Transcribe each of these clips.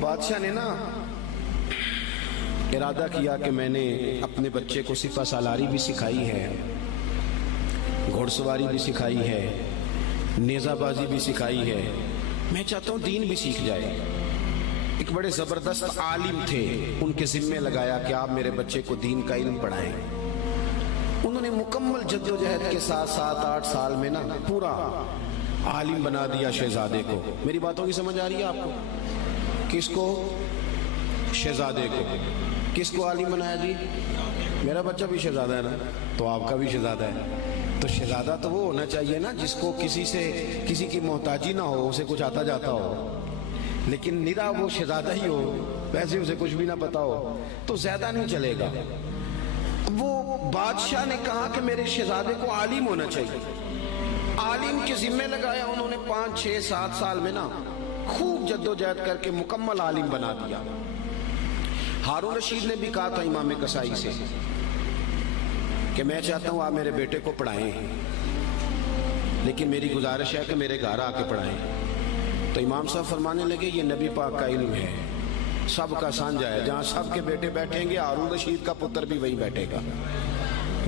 بادشاہ نے نا ارادہ کیا کہ میں نے اپنے بچے کو سپہ سالاری بھی سکھائی ہے، گھوڑ سواری بھی سکھائی ہے، نیزہ بازی بھی سکھائی ہے، میں چاہتا ہوں دین بھی سیکھ جائے۔ ایک بڑے زبردست عالم تھے، ان کے ذمے لگایا کہ آپ میرے بچے کو دین کا علم پڑھائیں۔ انہوں نے مکمل جد و جہد کے ساتھ 7-8 سال میں نا پورا عالم بنا دیا شہزادے کو۔ میری باتوں کی سمجھ آ رہی ہے آپ کو؟ کس کو؟ شہزادے کو۔ کس کو عالم بنایا جی؟ میرا بچہ بھی شہزادہ ہے نا، تو آپ کا بھی شہزادہ ہے۔ تو شہزادہ تو وہ ہونا چاہیے نا جس کو کسی کی محتاجی نہ ہو، اسے کچھ آتا جاتا ہو، لیکن نرا وہ شہزادہ ہی ہو، ویسے اسے کچھ بھی نہ پتا ہو تو زیادہ نہیں چلے گا۔ وہ بادشاہ نے کہا کہ میرے شہزادے کو عالم ہونا چاہیے، عالم کے ذمے لگایا۔ انہوں نے 5-6-7 سال میں نا خوب جد و جہد کر کے مکمل عالم بنا دیا۔ ہارون رشید نے بھی کہا تھا امام کسائی سے کہ میں چاہتا ہوں آپ میرے بیٹے کو پڑھائیں، لیکن میری گزارش ہے کہ میرے گھر آ کے پڑھائیں۔ تو امام صاحب فرمانے لگے یہ نبی پاک کا علم ہے، سب کا سانجھا ہے، جہاں سب کے بیٹے بیٹھیں گے ہارون رشید کا پتر بھی وہی بیٹھے گا،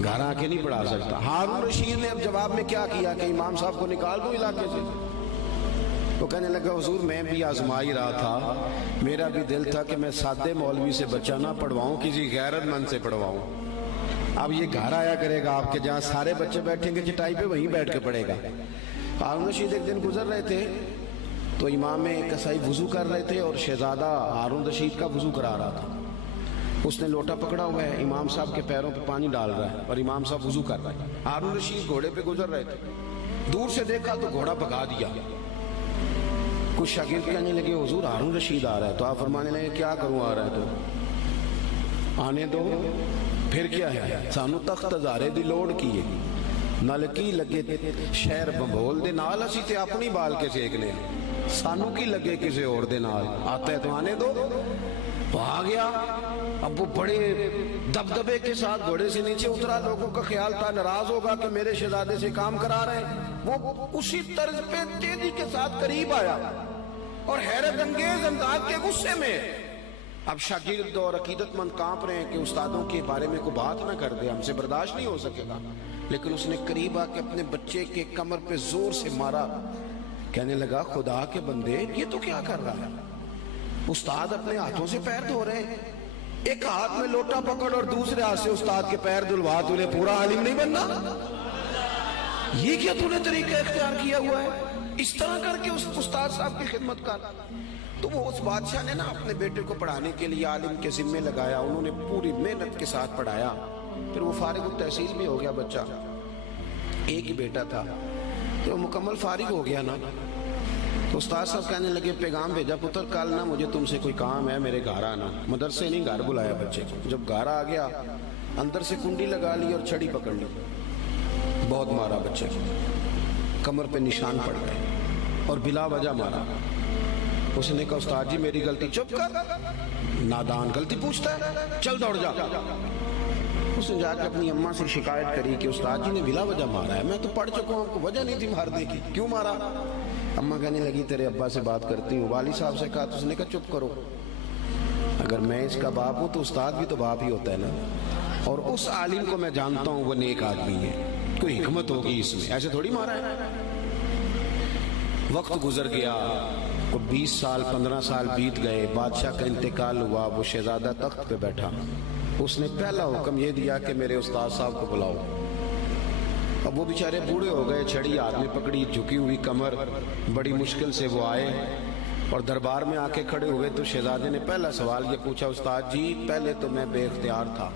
گھر آ کے نہیں پڑھا سکتا۔ ہارون رشید نے اب جواب میں کیا کیا کہ امام صاحب کو نکال دو علاقے سے۔ وہ کہنے لگا حضور میں بھی آزما ہی رہا تھا، میرا بھی دل تھا کہ میں سادے مولوی سے بچہ نہ پڑھواؤں، کسی غیرت مند سے پڑھواؤں۔ اب یہ گھر آیا کرے گا آپ کے، جہاں سارے بچے بیٹھیں گے چٹائی پہ، وہیں بیٹھ کے پڑھے گا۔ ہارون رشید ایک دن گزر رہے تھے تو امام کسائی وضو کر رہے تھے اور شہزادہ ہارون رشید کا وضو کرا رہا تھا۔ اس نے لوٹا پکڑا ہوا ہے، امام صاحب کے پیروں پہ پانی ڈال رہا ہے اور امام صاحب وضو کر رہے ہیں۔ ہارون رشید گھوڑے پہ گزر رہے تھے، دور سے دیکھا تو گھوڑا بھگا دیا۔ کچھ شاگرد کہنے لگے حضور ہارون رشید آ رہا ہے، تو آپ فرمانے لگے کیا کروں آ رہا ہے تو آنے دو، پھر کیا ہے، سانو تخت ہزارے دی لوڑ کی ہے، نل کی لگے شہر بمبول دے نال، اسی تے اپنی بال کے سیکنے، سانو کی لگے کسی اور دے نال، آتا ہے تو آنے دو۔ وہ آ گیا، اب وہ بڑے دبدبے کے ساتھ گھوڑے سے نیچے اترا۔ لوگوں کا خیال تھا ناراض ہوگا کہ میرے شہزادے سے کام کرا رہے ہیں، وہ اسی طرز پہ تیزی کے ساتھ قریب آیا اور حیرت انگیز انداز کے غصے میں۔ اب شاگرد اور عقیدت مند کانپ رہے ہیں کہ استادوں کے بارے میں کوئی بات نہ کر دے، ہم سے برداشت نہیں ہو سکے گا، لیکن اس نے قریب آ کے اپنے بچے کے کمر پہ زور سے مارا۔ کہنے لگا خدا کے بندے یہ تو کیا کر رہا ہے؟ استاد اپنے ہاتھوں سے پیر دھو رہے ہیں، ایک ہاتھ میں لوٹا پکڑ اور دوسرے ہاتھ سے استاد کے پیر دھلوا، تو نے پورا عالم نہیں بننا؟ یہ کیا تو نے طریقہ اختیار کیا ہوا ہے؟ اس طرح کر کے اس استاد صاحب کی خدمت کر۔ تو وہ اس بادشاہ نے نا اپنے بیٹے کو پڑھانے کے لیے عالم کے ذمے لگایا، انہوں نے پوری محنت کے ساتھ پڑھایا۔ پھر وہ فارغ التحصیل بھی ہو گیا بچہ، ایک ہی بیٹا تھا، تو مکمل فارغ ہو گیا نا۔ تو استاد صاحب کہنے لگے پیغام بھیجا پتر کل نا مجھے تم سے کوئی کام ہے، میرے گھر آنا۔ مدرسے نہیں، گھر بلایا بچے کو۔ جب گھر آ گیا اندر سے کنڈی لگا لی اور چھڑی پکڑ لی، بہت مارا بچے کو، کمر پہ نشان پڑ گئے اور بلا وجہ مارا۔ اس نے کہا استاد جی میری غلطی۔ چپ کر، نادان، غلطی پوچھتا ہے، چل دوڑ جا۔ اس نے جا کے اپنی اماں سے شکایت کری کہ استاد جی نے بلا وجہ مارا ہے، میں تو پڑھ چکا ہوں، آپ کو وجہ نہیں تھی مارنے کی، کیوں مارا؟ اماں کہنے لگی تیرے ابا سے بات کرتی ہوں۔ والد صاحب سے کہا تو اس نے کہا چپ کرو، اگر میں اس کا باپ ہوں تو استاد بھی تو باپ ہی ہوتا ہے نا، اور اس عالم کو میں جانتا ہوں وہ نیک آدمی ہے، کوئی حکمت ہوگی اس میں، ایسے تھوڑی مارا ہے۔ وقت گزر گیا، 20 سال 15 سال بیت گئے، بادشاہ کا انتقال ہوا، وہ شہزادہ تخت پہ بیٹھا۔ اس نے پہلا حکم یہ دیا کہ میرے استاد صاحب کو بلاؤ۔ اب وہ بیچارے بوڑھے ہو گئے، چھڑی ہاتھ میں پکڑی، جھکی ہوئی کمر، بڑی مشکل سے وہ آئے اور دربار میں آ کے کھڑے ہوئے۔ تو شہزادے نے پہلا سوال یہ پوچھا استاد جی پہلے تو میں بے اختیار تھا،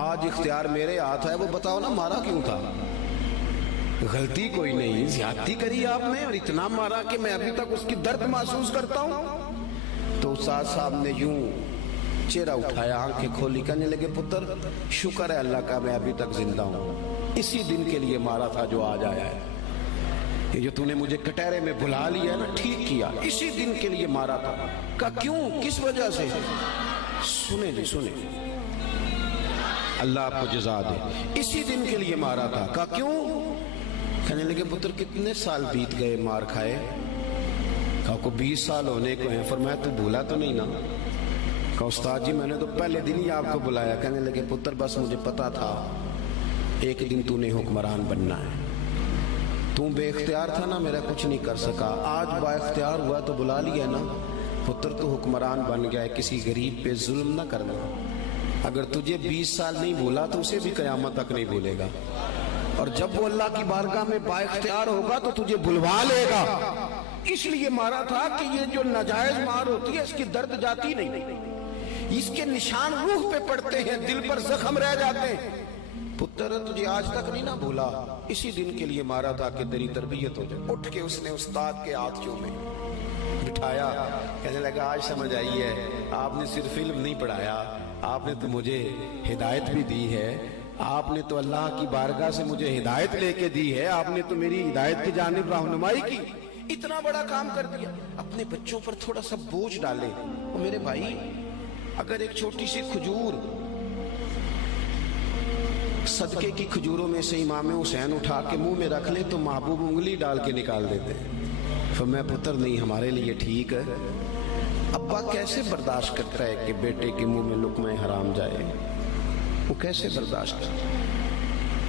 آج اختیار میرے ہاتھ ہے، وہ بتاؤ نا مارا کیوں تھا؟ غلطی کوئی نہیں، زیادتی کری آپ نے اور اتنا مارا کہ میں ابھی تک اس کی درد محسوس کرتا ہوں۔ تو استاد صاحب نے یوں چہرہ اٹھایا، آنکھیں کھولی، کہنے لگے پتر شکر ہے اللہ کا میں ابھی تک زندہ ہوں، اسی دن کے لیے مارا تھا جو آج آیا ہے، یہ جو تو نے مجھے کٹہرے میں بلا لیا ہے نا، ٹھیک کیا، اسی دن کے لیے مارا تھا۔ کہا کیوں، کس وجہ سے؟ سنیں جی سنیں، اللہ آپ کو جزا دے، اسی دن کے لیے مارا تھا۔ کہا کیوں؟ کہنے لگے پتر کتنے سال بیت گئے مار کھائے، کہا کو 20 سال ہونے کو ہیں، فرمایا تو بھولا تو نہیں نا؟ کہا استاد جی میں نے تو پہلے دن ہی آپ کو بلایا. کہنے لگے پتر بس مجھے پتا تھا ایک دن تو نے حکمران بننا ہے. تو بے اختیار تھا نا، میرا کچھ نہیں کر سکا. آج با اختیار ہوا تو بلا لیا نا. پتر تو حکمران بن گیا ہے، کسی غریب پہ ظلم نہ کرنا. اگر تجھے 20 سال نہیں بھولا تو اسے بھی قیامت تک نہیں بھولے گا. اور جب وہ اللہ کی بارگاہ میں با اختیار ہوگا تو تجھے بلوا لے گا. اس لیے مارا تھا کہ یہ جو ناجائز مار ہوتی ہے اس کی درد جاتی نہیں، اس کے نشان روح پہ پڑتے ہیں، دل پر زخم رہ جاتے ہیں. پتر تجھے آج تک نہیں نہ بھولا، اسی دن کے لیے مارا تھا کہ تیری تربیت ہو جائے. اٹھ کے اس نے استاد کے ہاتھ چومے، بٹھایا. کہنے لگا آج سمجھ آئی ہے، آپ نے صرف علم نہیں پڑھایا، آپ نے تو مجھے ہدایت بھی دی ہے. آپ نے تو اللہ کی بارگاہ سے مجھے ہدایت لے کے دی ہے، آپ نے تو میری ہدایت کی جانب رہنمائی کی. اتنا بڑا کام کر دیا. اپنے بچوں پر تھوڑا سا بوجھ ڈالے. اور میرے بھائی اگر ایک چھوٹی سی کھجور، صدقے کی کھجوروں میں سے امام حسین اٹھا کے منہ میں رکھ لے تو محبوب انگلی ڈال کے نکال دیتے ہیں. فرمایا پتر نہیں، ہمارے لیے ٹھیک ہے. ابا کیسے برداشت کرتا ہے کہ بیٹے کے منہ میں لقمہ حرام جائے؟ وہ کیسے برداشت کرتا ہے؟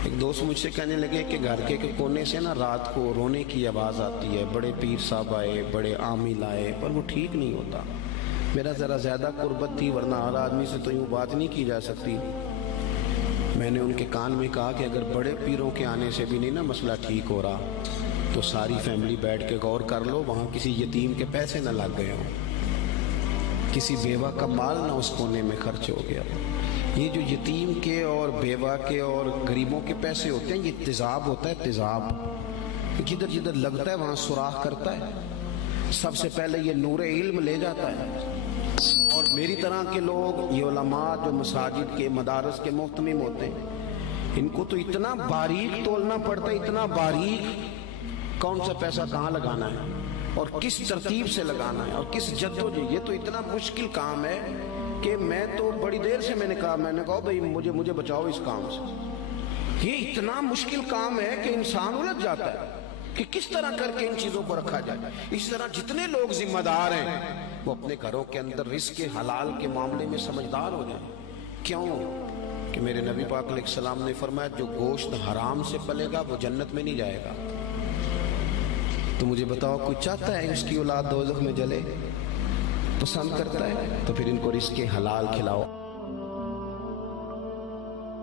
ایک دوست مجھ سے کہنے لگے کہ گھر کے کونے سے نا رات کو رونے کی آواز آتی ہے، بڑے پیر صاحب آئے، بڑے عامل آئے، پر وہ ٹھیک نہیں ہوتا. میرا ذرا زیادہ قربت تھی، ورنہ ہر آدمی سے تو یوں بات نہیں کی جا سکتی. میں نے ان کے کان میں کہا کہ اگر بڑے پیروں کے آنے سے بھی نہیں نا مسئلہ ٹھیک ہو رہا تو ساری فیملی بیٹھ کے غور کر لو، وہاں کسی یتیم کے پیسے نہ لگ گئے ہوں، کسی بیوہ کا مال نہ اس کونے میں خرچ ہو گیا. یہ جو یتیم کے اور بیوہ کے اور غریبوں کے پیسے ہوتے ہیں، یہ تیزاب ہوتا ہے. تیزاب جدھر جدھر لگتا ہے وہاں سوراخ کرتا ہے. سب سے پہلے یہ نور علم لے جاتا ہے. اور میری طرح کے لوگ، یہ علماء جو مساجد کے مدارس کے محتمم ہوتے ہیں، ان کو تو اتنا باریک تولنا پڑتا ہے، اتنا باریک، کون سا پیسہ کہاں لگانا ہے اور کس ترتیب سے لگانا ہے اور کس جدوجہد. یہ تو اتنا مشکل کام ہے کہ میں تو بڑی دیر سے میں نے کہا بھائی مجھے بچاؤ اس کام سے. یہ اتنا مشکل کام ہے کہ انسان الجھ جاتا ہے کہ کس طرح کر کے ان چیزوں کو رکھا جائے. اس طرح جتنے لوگ ذمہ دار ہیں وہ اپنے گھروں کے اندر رزق حلال کے معاملے میں سمجھدار ہو جائیں. کیوں کہ میرے نبی پاک علیہ السلام نے فرمایا جو گوشت حرام سے پلے گا وہ جنت میں نہیں جائے گا. تو مجھے بتاؤ کوئی چاہتا ہے اس کی اولاد دوزخ میں جلے؟ پسند کرتا ہے؟ تو پھر ان کو رزق حلال کھلاؤ.